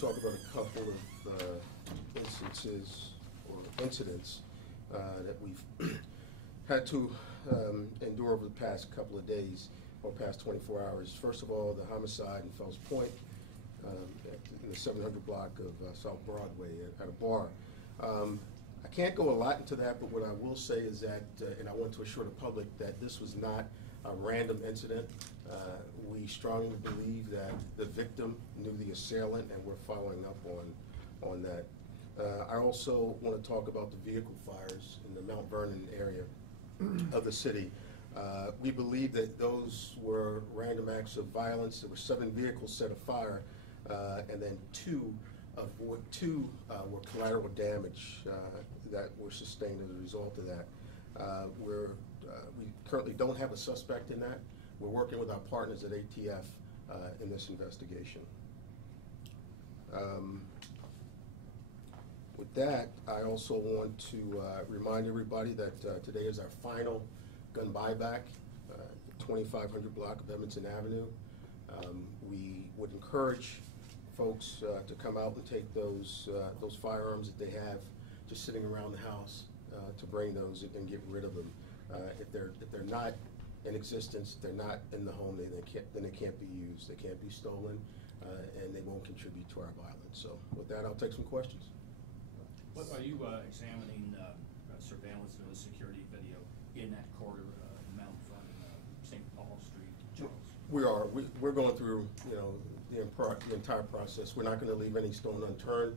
talk about a couple of instances or incidents that we've had to endure over the past couple of days or past 24 hours. First of all, the homicide in Fells Point in the 700 block of South Broadway at a bar. I can't go a lot into that, but what I will say is that, and I want to assure the public that this was not a random incident. We strongly believe that the victim knew the assailant, and we're following up on that. I also want to talk about the vehicle fires in the Mount Vernon area of the city. We believe that those were random acts of violence. There were 7 vehicles set afire, and then two were collateral damage that were sustained as a result of that. We currently don't have a suspect in that. We're working with our partners at ATF in this investigation. With that, I also want to remind everybody that today is our final gun buyback, 2500 block of Edmondson Avenue. We would encourage folks to come out and take those firearms that they have just sitting around the house, to bring those and get rid of them. If they're not in existence, they're not in the home, then they can't be used. They can't be stolen, and they won't contribute to our violence. So with that, I'll take some questions. What are you examining surveillance and security video in that corridor, Mount Vernon, St. Paul Street, Charles? We are. We're going through, the entire process. We're not going to leave any stone unturned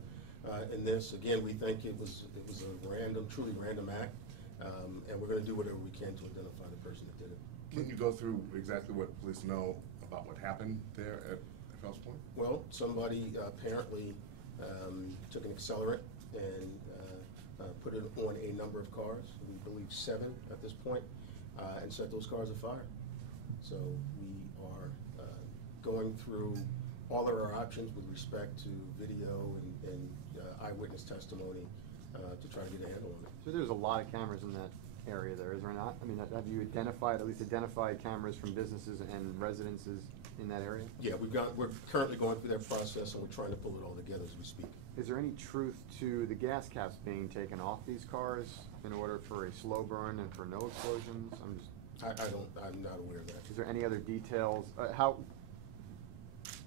in this. Again, we think it was a truly random act, and we're going to do whatever we can to identify the person that did it. Can you go through exactly what police know about what happened there at Fells Point? Well, somebody apparently took an accelerant and put it on a number of cars, we believe 7 at this point, and set those cars afire. So we are going through all of our options with respect to video and eyewitness testimony to try to get a handle on it. So there's a lot of cameras in that area there, is there not? I mean, have you at least identified cameras from businesses and residences in that area? Yeah, we're currently going through that process, and we're trying to pull it all together as we speak. Is there any truth to the gas caps being taken off these cars in order for a slow burn and for no explosions? I'm not aware of that. Is there any other details?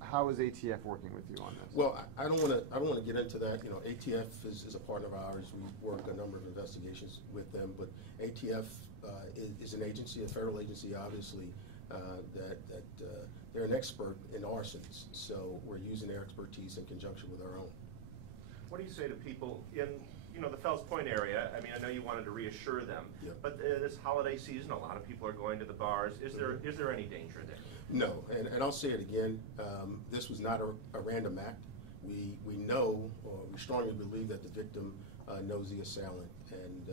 How is ATF working with you on this? Well, I don't want to get into that. ATF is a partner of ours. We work a number of investigations with them, but ATF is an agency, a federal agency, obviously, that they're an expert in arsons. So we're using their expertise in conjunction with our own. What do you say to people in the Fells Point area? I mean, I know you wanted to reassure them, yep. But this holiday season, a lot of people are going to the bars. Is there any danger there? No, and I'll say it again. This was not a random act. We know, or we strongly believe that the victim knows the assailant, and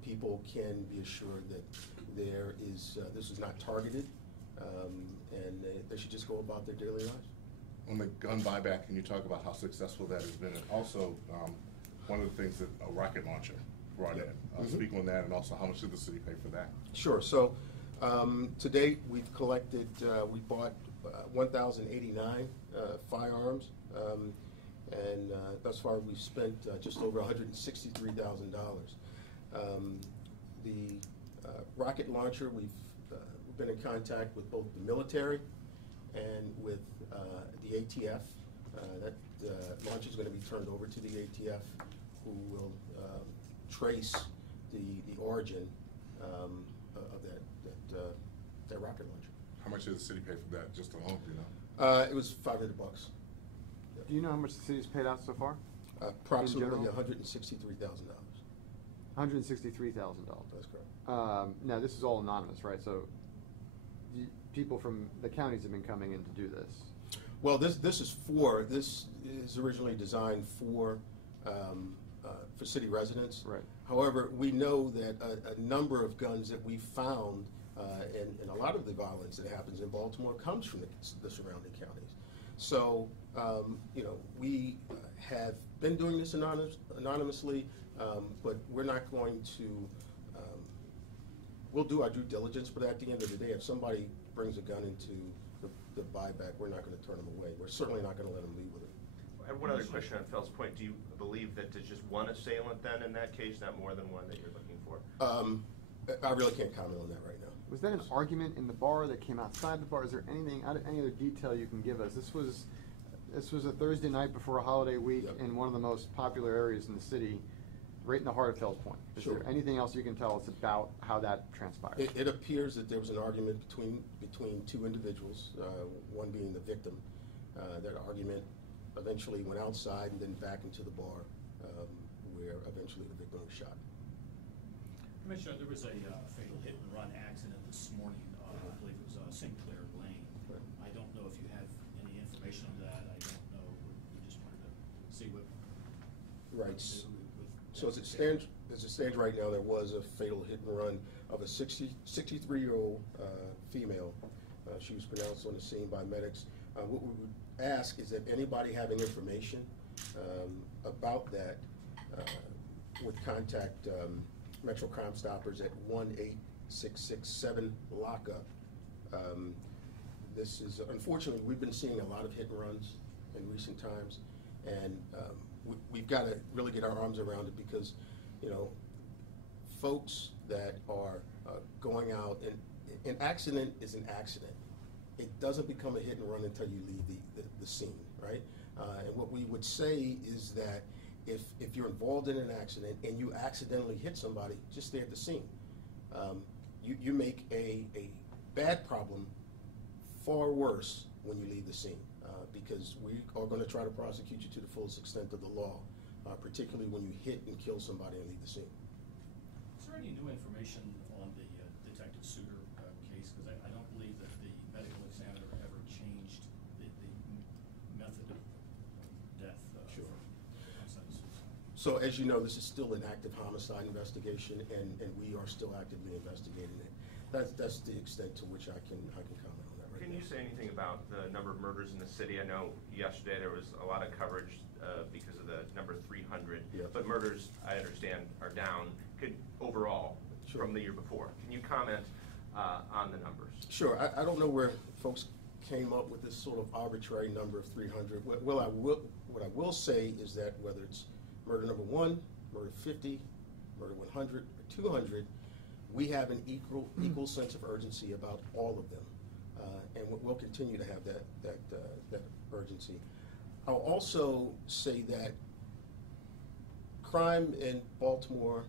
people can be assured that this is not targeted, and they should just go about their daily lives. On the gun buyback, can you talk about how successful that has been, and also one of the things that a rocket launcher brought in? Speak on that, and also how much did the city pay for that? Sure. So to date, we've collected, we bought 1,089 firearms, and thus far we've spent just over $163,000. The rocket launcher, we've been in contact with both the military and with the ATF. That launcher is going to be turned over to the ATF, who will trace the origin of that rocket launcher. How much did the city pay for that, just alone, do you know? It was $500. Yeah. Do you know how much the city's paid out so far? Approximately $163,000. $163,000. That's correct. Now, this is all anonymous, right? So people from the counties have been coming in to do this. Well, this is originally designed for city residents. Right. However, we know that a number of guns that we found and a lot of the violence that happens in Baltimore comes from the surrounding counties. So, we have been doing this anonymously, but we're not going to, we'll do our due diligence, but at the end of the day, if somebody brings a gun into the buyback, we're not going to turn them away. We're certainly not going to let them leave with it. one other question on Fells Point. Do you believe that there's just one assailant then in that case, not more than one that you're looking for? I really can't comment on that right now. Was that an argument in the bar that came outside the bar? Is there any other detail you can give us? This was a Thursday night before a holiday week. Yep. In one of the most popular areas in the city, right in the heart of Fells Point. Is Sure. there anything else you can tell us about how that transpired? It appears that there was an argument between two individuals, one being the victim. That argument eventually went outside and then back into the bar, where eventually the victim was shot. Commissioner, there was a fatal hit-and-run accident this morning. I believe it was St. Clair Lane. Right. I don't know if you have any information on that. I don't know. We just wanted to see what. Right. with So as it stands right now, there was a fatal hit and run of a 63-year-old female. She was pronounced on the scene by medics. What we would ask is that anybody having information about that would contact Metro Crime Stoppers at 1-866-7 lockup. This is, unfortunately, we've been seeing a lot of hit and runs in recent times, and we've got to really get our arms around it because, you know, folks that are going out, and an accident is an accident. It doesn't become a hit and run until you leave the scene, right? And what we would say is that if you're involved in an accident and you accidentally hit somebody, just stay at the scene. You make a bad problem far worse when you leave the scene, because we are going to try to prosecute you to the fullest extent of the law, particularly when you hit and kill somebody and leave the scene. Is there any new information on the Detective Suter case? Because I don't believe that the medical examiner ever changed the method of death. Sure. For homicide and suicide. So as you know, this is still an active homicide investigation, and we are still actively investigating it. That's the extent to which I can comment on that right Can now. you say anything about the number of murders in the city? I know yesterday there was a lot of coverage because of the number 300, Yep. but murders, I understand, are down overall Sure. from the year before. Can you comment on the numbers? Sure. I don't know where folks came up with this sort of arbitrary number of 300. What I will say is that whether it's murder number 1, murder 50, murder 100, or 200, we have an equal sense of urgency about all of them, and we'll continue to have that urgency. I'll also say that crime in Baltimore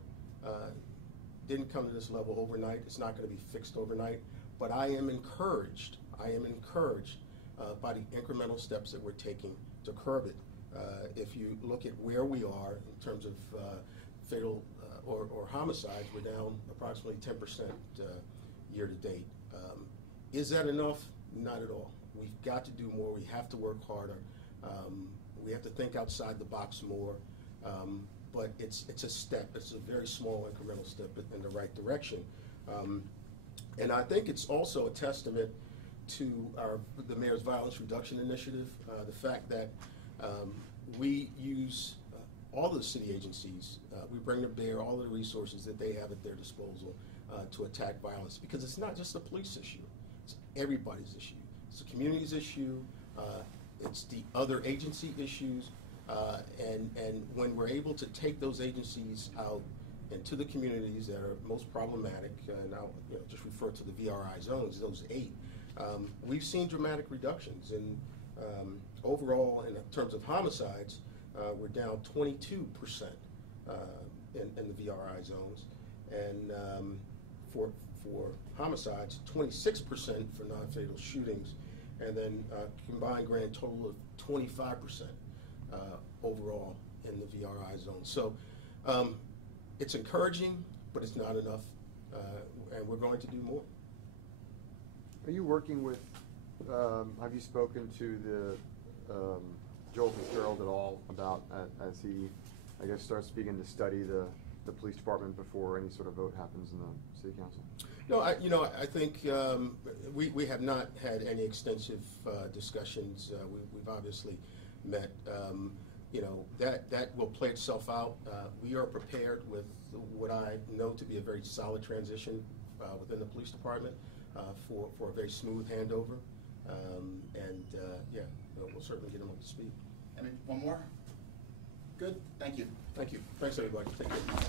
didn't come to this level overnight. It's not going to be fixed overnight, but I am encouraged by the incremental steps that we're taking to curb it. If you look at where we are in terms of fatal or homicides, we're down approximately 10% year to date. Is that enough? Not at all. We've got to do more. We have to work harder. We have to think outside the box more. But it's a step. It's a very small incremental step in the right direction. And I think it's also a testament to the Mayor's Violence Reduction Initiative, the fact that we use all the city agencies, we bring to bear all of the resources that they have at their disposal to attack violence, because it's not just a police issue, it's everybody's issue. It's the community's issue, it's the other agency issues, and when we're able to take those agencies out into the communities that are most problematic, and I'll just refer to the VRI zones, those 8, we've seen dramatic reductions in overall, in terms of homicides, we're down 22% in the VRI zones, and for homicides, 26% for non-fatal shootings, and then combined grand total of 25% overall in the VRI zone. So it's encouraging, but it's not enough, and we're going to do more. Are you working with, have you spoken to the Joel Fitzgerald at all about, as he, I guess, starts beginning to study the police department before any sort of vote happens in the city council? No, I think we have not had any extensive discussions. We've obviously met. That will play itself out. We are prepared with what I know to be a very solid transition within the police department for a very smooth handover. We'll certainly get them up to speed. One more? Good, thank you. Thank you. Thanks, everybody. Take care.